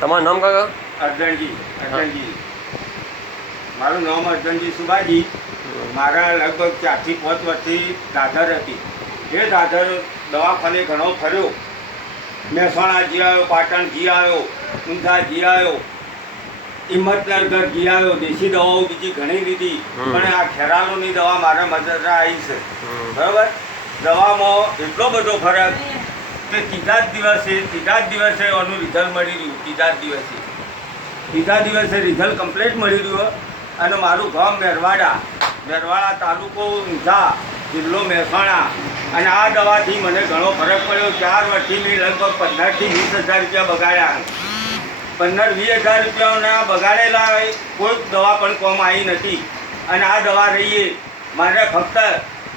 તમારું નામ કાકા? અર્જનજી મારું નામ અર્જનજી સુબાજી. મારા લગભગ 4 થી 5 વર્ષથી દાદર હતી. એ દાદર દવાખાને ઘણો ફર્યો. મહેસાણા જી આવ્યો, પાટણ જી આવ્યો, ઊંઝા જી આવ્યો, હિંમતનગર જી આવ્યો. દેશી દવાઓ બીજી ઘણી લીધી, પણ આ ખેરાલુની દવા મારા મદદ આવી છે. બરાબર. દવામાં એટલો બધો ફરક કે ત્રીજા જ દિવસે એનું રિઝલ્ટ મળી રહ્યું. ત્રીજા દિવસે રિઝલ્ટ કમ્પ્લીટ મળી રહ્યું. અને મારું ગામ મેરવાડા તાલુકો ઊંઝા, જિલ્લો મહેસાણા. અને આ દવાથી મને ઘણો ફરક પડ્યો. 4 વર્ષથી મેં લગભગ 15 થી 20 હજાર રૂપિયા બગાડ્યા. 15-20 હજાર રૂપિયાના બગાડેલા કોઈ દવા પણ કોમ આવી નથી. અને આ દવા રહીએ મારે ફક્ત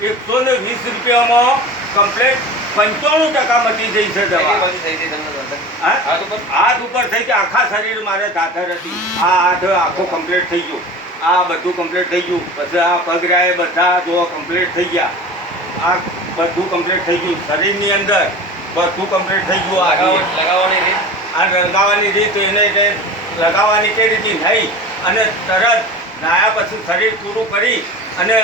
120 રૂપિયામાં કમ્પ્લીટ 95% મટી જઈ છે દવા. હાથ ઉપર થઈ ગયો, આખા શરીર મારે દાદર હતી. આ હાથ આખો કમ્પ્લીટ થઈ ગયો, આ બધું કમ્પ્લીટ થઈ ગયું. પછી આ પગરાએ બધા જો કમ્પ્લીટ થઈ ગયા. આ બધું કમ્પ્લીટ થઈ ગયું. શરીરની અંદર બધું કમ્પ્લીટ થઈ ગયું. લગાવવાની રીત એને લગાવવાની કે રીતે નહીં. અને તરત નાયા પછી શરીર પૂરું કરી અને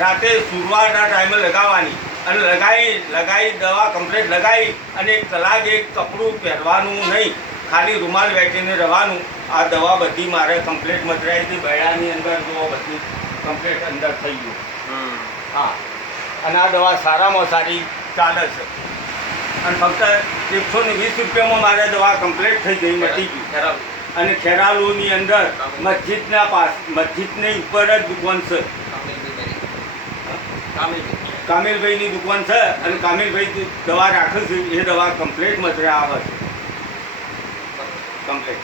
રાતે સુરવાના ટાઈમે લગાવવાની. અને લગાવી દવા કમ્પ્લીટ લગાવી અને 1 કલાક એક કપડું પહેરવાનું નહીં, ખાલી રૂમાલ વેચીને રહેવાનું. આ દવા બધી મારે કમ્પ્લીટ મતરાઈ હતી. બૈડાની અંદર જો બધી કમ્પ્લીટ અંદર થઈ ગયું. હા, અને આ દવા સારામાં સારી ચાલે છે. અને ફક્ત 120 રૂપિયામાં મારે દવા કમ્પ્લીટ થઈ ગઈ, મટી ગઈ. અને ખેરાલુની અંદર મસ્જિદની ઉપર જ દુકાન છે. કામિલભાઈની દુકાન છે. અને કામિલભાઈ દવા રાખે છે. એ દવા કમ્પ્લીટ મતરે આવે છે. કમ્પ્લીટ.